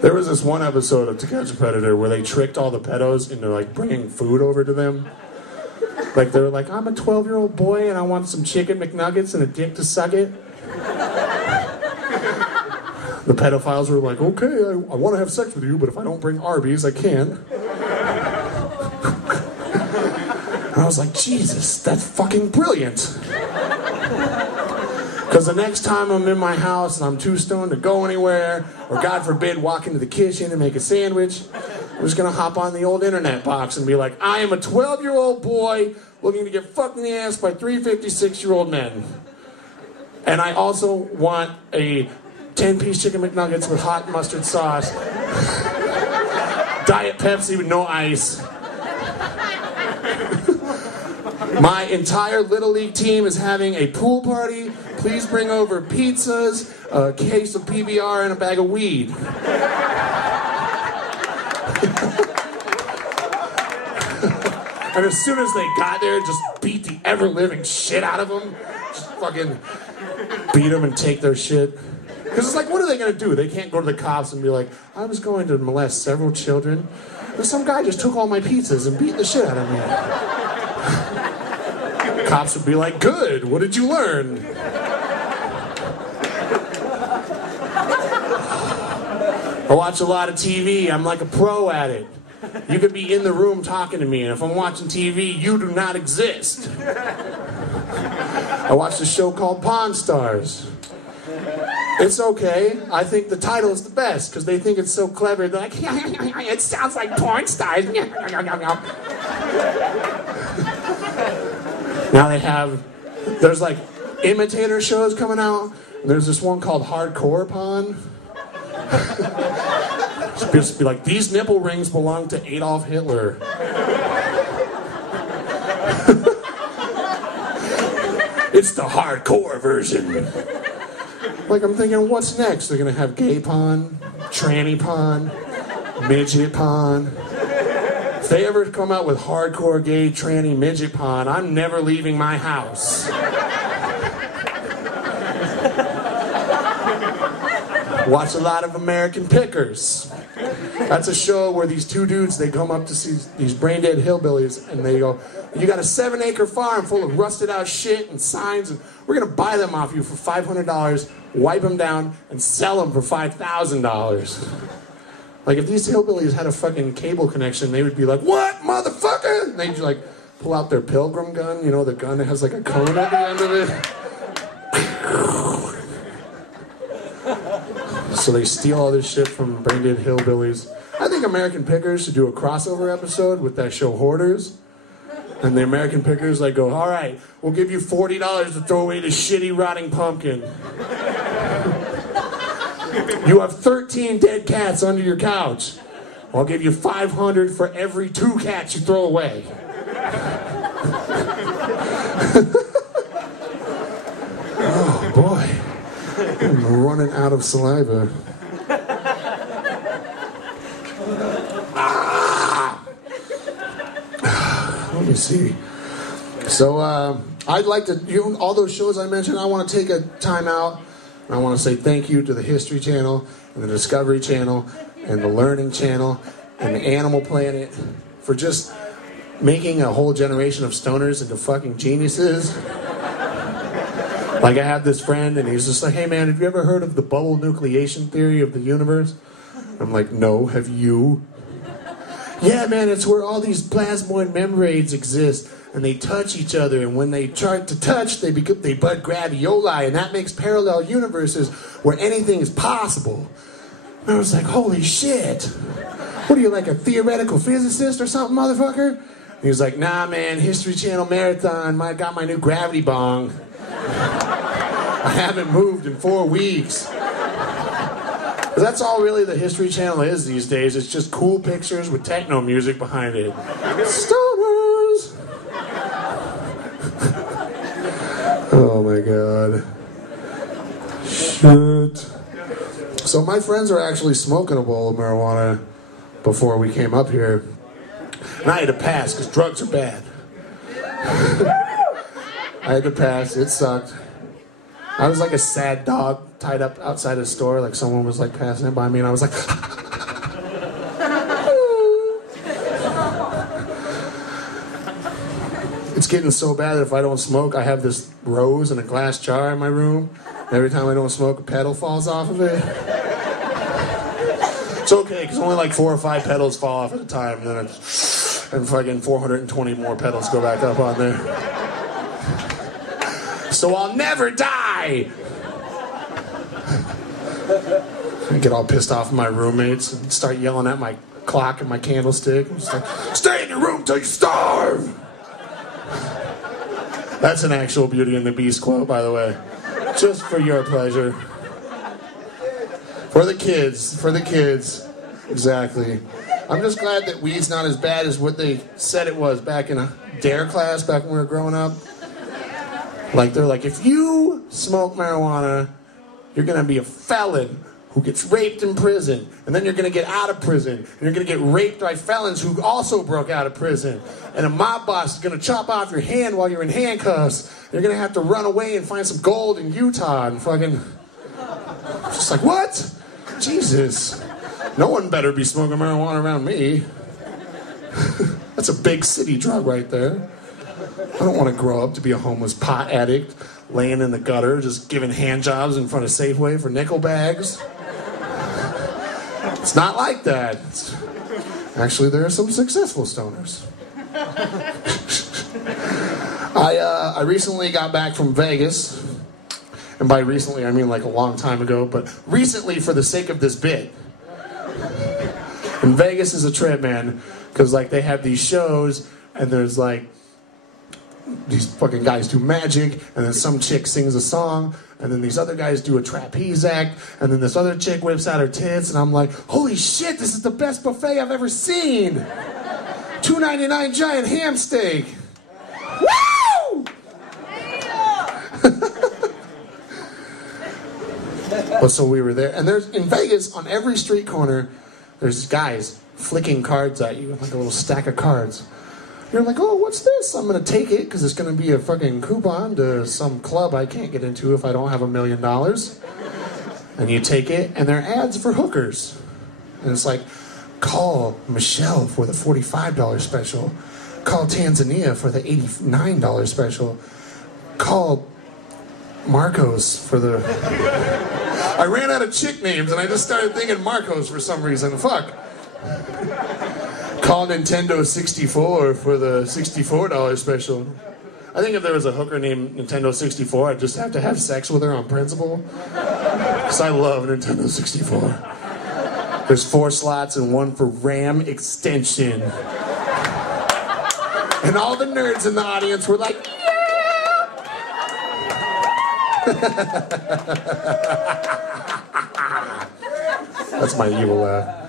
There was this one episode of To Catch a Predator where they tricked all the pedos into like bringing food over to them. Like they were like, I'm a 12-year-old boy and I want some chicken McNuggets and a dick to suck it. The pedophiles were like, okay, I want to have sex with you, but if I don't bring Arby's, I can. And I was like, Jesus, that's fucking brilliant. Because the next time I'm in my house and I'm too stoned to go anywhere, or God forbid, walk into the kitchen and make a sandwich, I'm just going to hop on the old internet box and be like, I am a 12-year-old boy looking to get fucked in the ass by 3 56-year-old men. And I also want a 10-piece chicken McNuggets with hot mustard sauce, Diet Pepsi with no ice. My entire Little League team is having a pool party. Please bring over pizzas, a case of PBR, and a bag of weed. And as soon as they got there, just beat the ever-living shit out of them. Just fucking beat them and take their shit. Because it's like, what are they going to do? They can't go to the cops and be like, I was going to molest several children, and some guy just took all my pizzas and beat the shit out of me. Cops would be like, good, what did you learn? I watch a lot of TV, I'm like a pro at it. You could be in the room talking to me, and if I'm watching TV, you do not exist. I watched a show called Pawn Stars. It's okay. I think the title is the best because they think it's so clever. They're like, it sounds like porn stars. Now there's like imitator shows coming out. There's this one called Hardcore Pawn. Just be like, these nipple rings belong to Adolf Hitler. It's the hardcore version. Like, I'm thinking, what's next? They're gonna have gay pawn, tranny pawn, midget pawn. If they ever come out with hardcore gay, tranny, midget pawn, I'm never leaving my house. Watch a lot of American Pickers. That's a show where these two dudes, they come up to see these brain-dead hillbillies, and they go, you got a 7-acre farm full of rusted out shit and signs, and we're gonna buy them off you for $500, wipe them down, and sell them for $5,000. Like, if these hillbillies had a fucking cable connection, they would be like, what, motherfucker? And they'd like pull out their pilgrim gun, you know, the gun that has like a cone at the end of it. So they steal all this shit from brain-dead hillbillies. I think American Pickers should do a crossover episode with that show Hoarders. And the American Pickers like go, all right, we'll give you $40 to throw away this shitty rotting pumpkin. You have 13 dead cats under your couch. I'll give you $500 for every 2 cats you throw away. Oh boy, I'm running out of saliva. Let me see. So I'd like to, all those shows I mentioned, I want to take a time out. And I want to say thank you to the History Channel and the Discovery Channel and the Learning Channel and the Animal Planet for just making a whole generation of stoners into fucking geniuses. Like, I have this friend and he's just like, hey man, have you ever heard of the bubble nucleation theory of the universe? I'm like, no, have you? Yeah, man, it's where all these plasmoid membranes exist, and they touch each other, and when they start to touch, they bud gravioli, and that makes parallel universes where anything is possible. And I was like, holy shit. What are you, like a theoretical physicist or something, motherfucker? And he was like, nah, man, History Channel Marathon, I got my new gravity bong. I haven't moved in 4 weeks. That's all really the History Channel is these days. It's just cool pictures with techno music behind it. Stoners! Oh my god. Shit. So my friends are actually smoking a bowl of marijuana before we came up here. And I had to pass because drugs are bad. I had to pass. It sucked. I was like a sad dog tied up outside a store, like someone was like passing it by me, and I was like, it's getting so bad that if I don't smoke, I have this rose in a glass jar in my room. Every time I don't smoke, a petal falls off of it. It's okay, because only like 4 or 5 petals fall off at a time, and then and fucking 420 more petals go back up on there. So I'll never die! I get all pissed off at my roommates and start yelling at my clock and my candlestick. And just like, stay in your room till you starve! That's an actual Beauty and the Beast quote, by the way. Just for your pleasure. For the kids. Exactly. I'm just glad that weed's not as bad as what they said it was back in a DARE class, back when we were growing up. Like, they're like, if you smoke marijuana, you're gonna be a felon who gets raped in prison, and then you're gonna get out of prison, and you're gonna get raped by felons who also broke out of prison, and a mob boss is gonna chop off your hand while you're in handcuffs. You're gonna have to run away and find some gold in Utah, and fucking, just like, what? Jesus, no one better be smoking marijuana around me. That's a big city drug right there. I don't want to grow up to be a homeless pot addict, laying in the gutter, just giving hand jobs in front of Safeway for nickel bags. It's not like that. Actually, there are some successful stoners. I recently got back from Vegas. And by recently, I mean like a long time ago, but recently for the sake of this bit. And Vegas is a trip, man, because like they have these shows, and there's like these fucking guys do magic, and then some chick sings a song, and then these other guys do a trapeze act, and then this other chick whips out her tits, and I'm like, holy shit, this is the best buffet I've ever seen! $2.99 giant ham steak! Woo! Well, so we were there, and there's, in Vegas, on every street corner, there's guys flicking cards at you, like a little stack of cards. You're like, oh, what's this? I'm going to take it because it's going to be a fucking coupon to some club I can't get into if I don't have $1 million. And you take it, and they're ads for hookers. And it's like, call Michelle for the $45 special. Call Tanzania for the $89 special. Call Marcos for the... I ran out of chick names, and I just started thinking Marcos for some reason. Fuck. Call Nintendo 64 for the $64 special. I think if there was a hooker named Nintendo 64, I'd just have to have sex with her on principle. Because I love Nintendo 64. There's 4 slots and 1 for RAM extension. And all the nerds in the audience were like, yeah! That's my evil laugh.